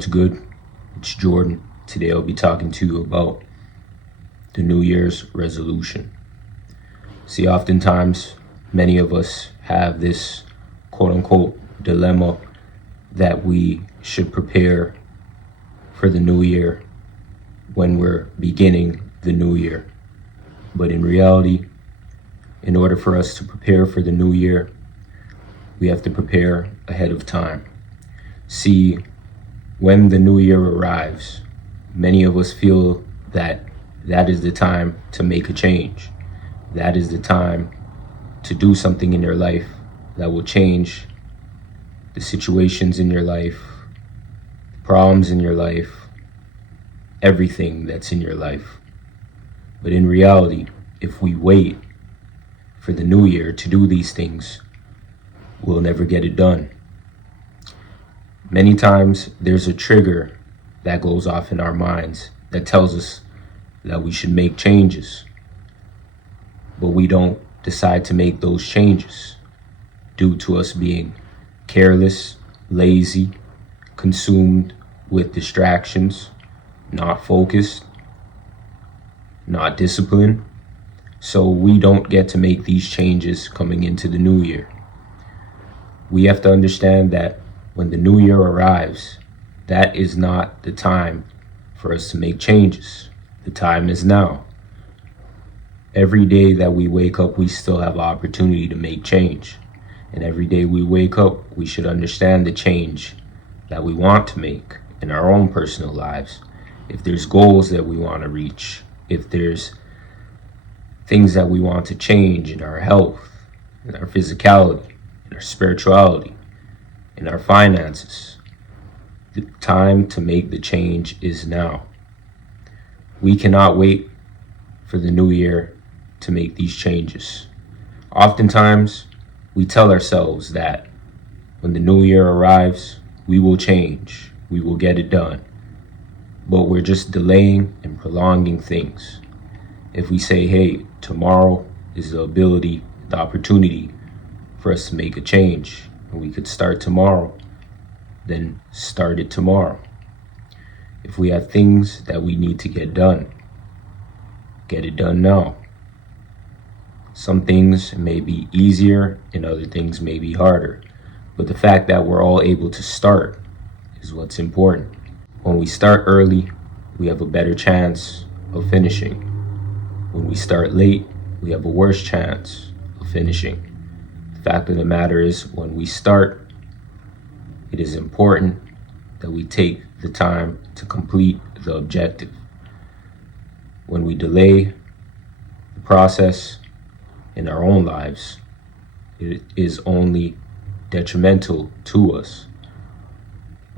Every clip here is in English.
What's good? It's Jordan. Today I'll be talking to you about the New Year's resolution. See, oftentimes many of us have this quote unquote dilemma that we should prepare for the new year when we're beginning the new year. But in reality, in order for us to prepare for the new year, we have to prepare ahead of time. See, when the new year arrives, many of us feel that that is the time to make a change. That is the time to do something in your life that will change the situations in your life, problems in your life, everything that's in your life. But in reality, if we wait for the new year to do these things, we'll never get it done. Many times there's a trigger that goes off in our minds that tells us that we should make changes, but we don't decide to make those changes due to us being careless, lazy, consumed with distractions, not focused, not disciplined. So we don't get to make these changes coming into the new year. We have to understand that when the new year arrives, that is not the time for us to make changes. The time is now. Every day that we wake up, we still have opportunity to make change. And every day we wake up, we should understand the change that we want to make in our own personal lives. If there's goals that we want to reach, if there's things that we want to change in our health, in our physicality, in our spirituality, in our finances, the time to make the change is now. We cannot wait for the new year to make these changes. Oftentimes, we tell ourselves that when the new year arrives, we will change, we will get it done. But we're just delaying and prolonging things. If we say, hey, tomorrow is the opportunity for us to make a change, and we could start tomorrow, then start it tomorrow. If we have things that we need to get done, get it done now. Some things may be easier and other things may be harder, but the fact that we're all able to start is what's important. When we start early, we have a better chance of finishing. When we start late, we have a worse chance of finishing. The fact of the matter is, when we start, it is important that we take the time to complete the objective. When we delay the process in our own lives, it is only detrimental to us.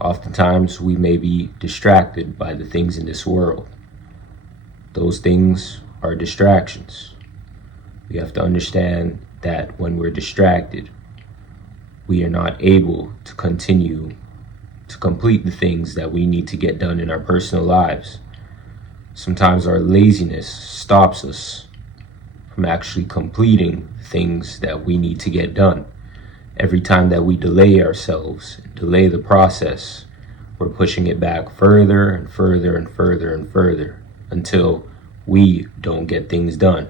Oftentimes, we may be distracted by the things in this world. Those things are distractions. We have to understand that when we're distracted, we are not able to continue to complete the things that we need to get done in our personal lives. Sometimes our laziness stops us from actually completing things that we need to get done. Every time that we delay ourselves, delay the process, we're pushing it back further and further and further and further until we don't get things done.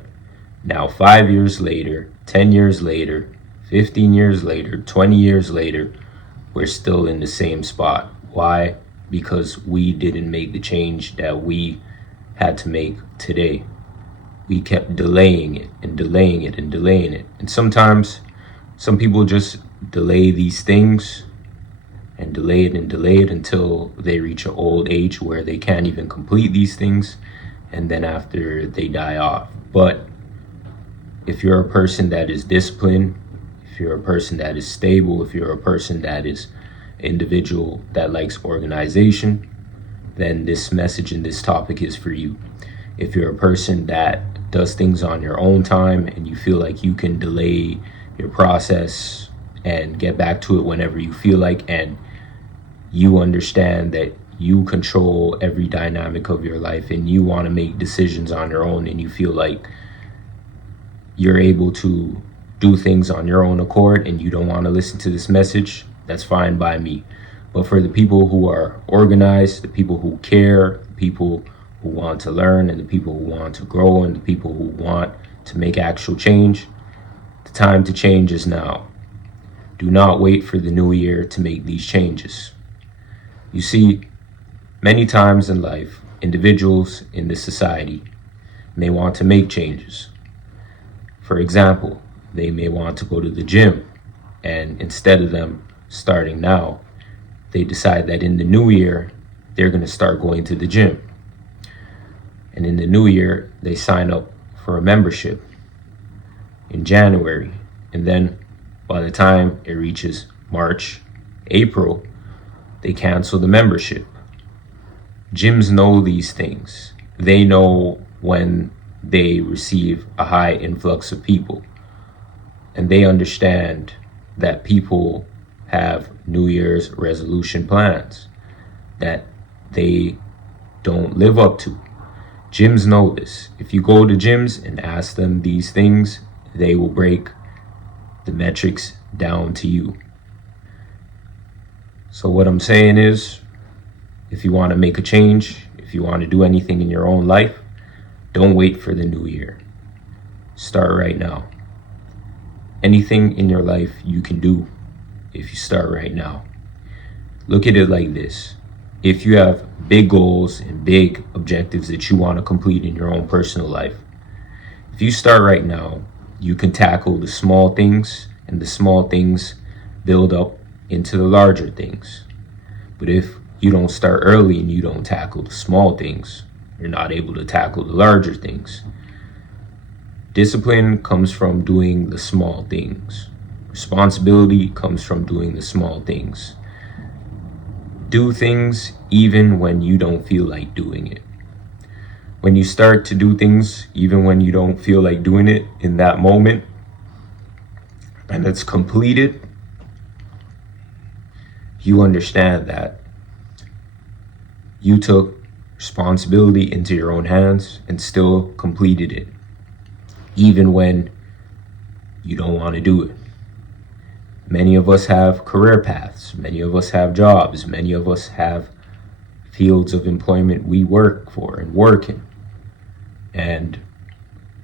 Now, 5 years later, 10 years later, 15 years later, 20 years later, we're still in the same spot. Why? Because we didn't make the change that we had to make today. We kept delaying it and delaying it and delaying it. And sometimes some people just delay these things and delay it until they reach an old age where they can't even complete these things, and then after they die off. But if you're a person that is disciplined, if you're a person that is stable, if you're a person that is an individual that likes organization, then this message and this topic is for you. If you're a person that does things on your own time and you feel like you can delay your process and get back to it whenever you feel like, and you understand that you control every dynamic of your life and you want to make decisions on your own, and you feel like you're able to do things on your own accord and you don't want to listen to this message, that's fine by me. But for the people who are organized, the people who care, the people who want to learn, and the people who want to grow, and the people who want to make actual change, the time to change is now. Do not wait for the new year to make these changes. You see, many times in life, individuals in this society may want to make changes. For example, they may want to go to the gym, and instead of them starting now, they decide that in the new year, they're going to start going to the gym. And in the new year, they sign up for a membership in January. And then by the time it reaches March, April, they cancel the membership. Gyms know these things. They know when they receive a high influx of people. And they understand that people have New Year's resolution plans that they don't live up to. Gyms know this. If you go to gyms and ask them these things, they will break the metrics down to you. So what I'm saying is, if you want to make a change, if you want to do anything in your own life, don't wait for the new year. Start right now. Anything in your life you can do if you start right now. Look at it like this. If you have big goals and big objectives that you want to complete in your own personal life, if you start right now, you can tackle the small things, and the small things build up into the larger things. But if you don't start early and you don't tackle the small things, you're not able to tackle the larger things. Discipline comes from doing the small things. Responsibility comes from doing the small things. Do things even when you don't feel like doing it. When you start to do things even when you don't feel like doing it in that moment, and it's completed, you understand that you took responsibility into your own hands and still completed it, even when you don't want to do it. Many of us have career paths. Many of us have jobs. Many of us have fields of employment we work for and work in. And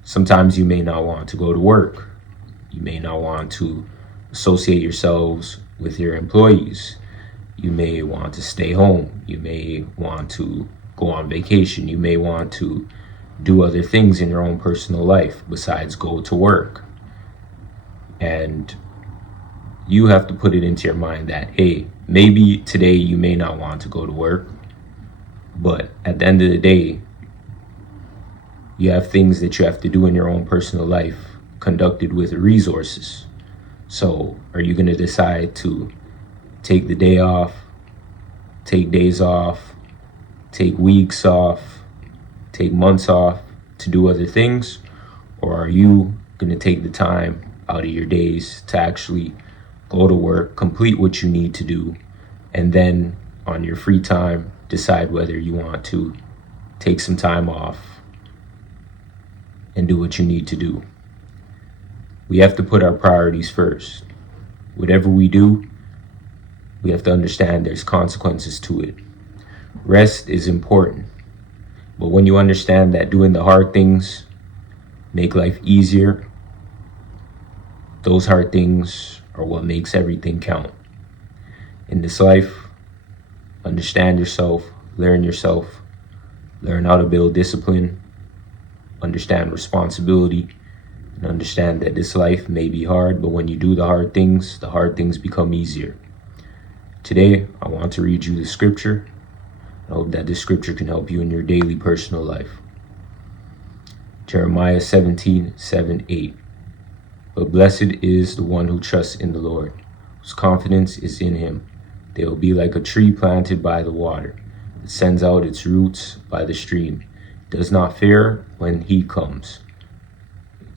sometimes you may not want to go to work. You may not want to associate yourselves with your employees. You may want to stay home. You may want to go on vacation. You may want to do other things in your own personal life besides go to work. And you have to put it into your mind that, hey, maybe today you may not want to go to work, but at the end of the day, you have things that you have to do in your own personal life conducted with resources. So are you going to decide to take the day off, take days off, take weeks off, take months off to do other things? Or are you going to take the time out of your days to actually go to work, complete what you need to do, and then on your free time, decide whether you want to take some time off and do what you need to do? We have to put our priorities first. Whatever we do, we have to understand there's consequences to it. Rest is important, but when you understand that doing the hard things make life easier, those hard things are what makes everything count. In this life, understand yourself, learn how to build discipline, understand responsibility, and understand that this life may be hard, but when you do the hard things become easier. Today, I want to read you the scripture. I hope that this scripture can help you in your daily personal life. Jeremiah 17:7-8. But blessed is the one who trusts in the Lord, whose confidence is in him. They will be like a tree planted by the water, that sends out its roots by the stream. It does not fear when heat comes.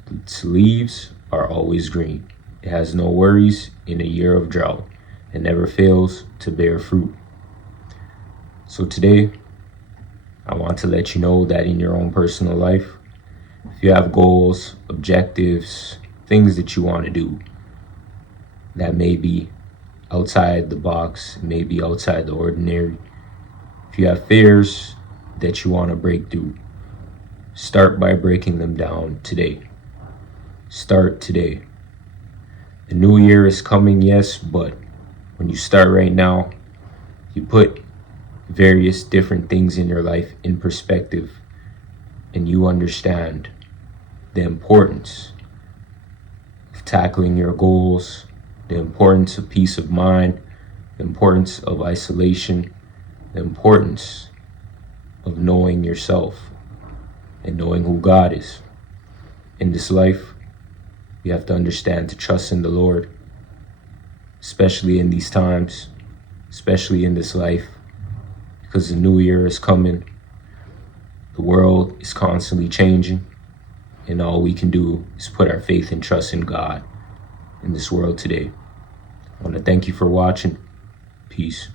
Its leaves are always green. It has no worries in a year of drought, and never fails to bear fruit. So today, I want to let you know that in your own personal life, if you have goals, objectives, things that you want to do that may be outside the box, maybe outside the ordinary. If you have fears that you want to break through, start by breaking them down today. Start today. The new year is coming, yes, but when you start right now, you put various different things in your life in perspective, and you understand the importance of tackling your goals, the importance of peace of mind, the importance of isolation, the importance of knowing yourself and knowing who God is. In this life, you have to understand to trust in the Lord, especially in these times, especially in this life, because the new year is coming. The world is constantly changing, and all we can do is put our faith and trust in God in this world today. I want to thank you for watching. Peace.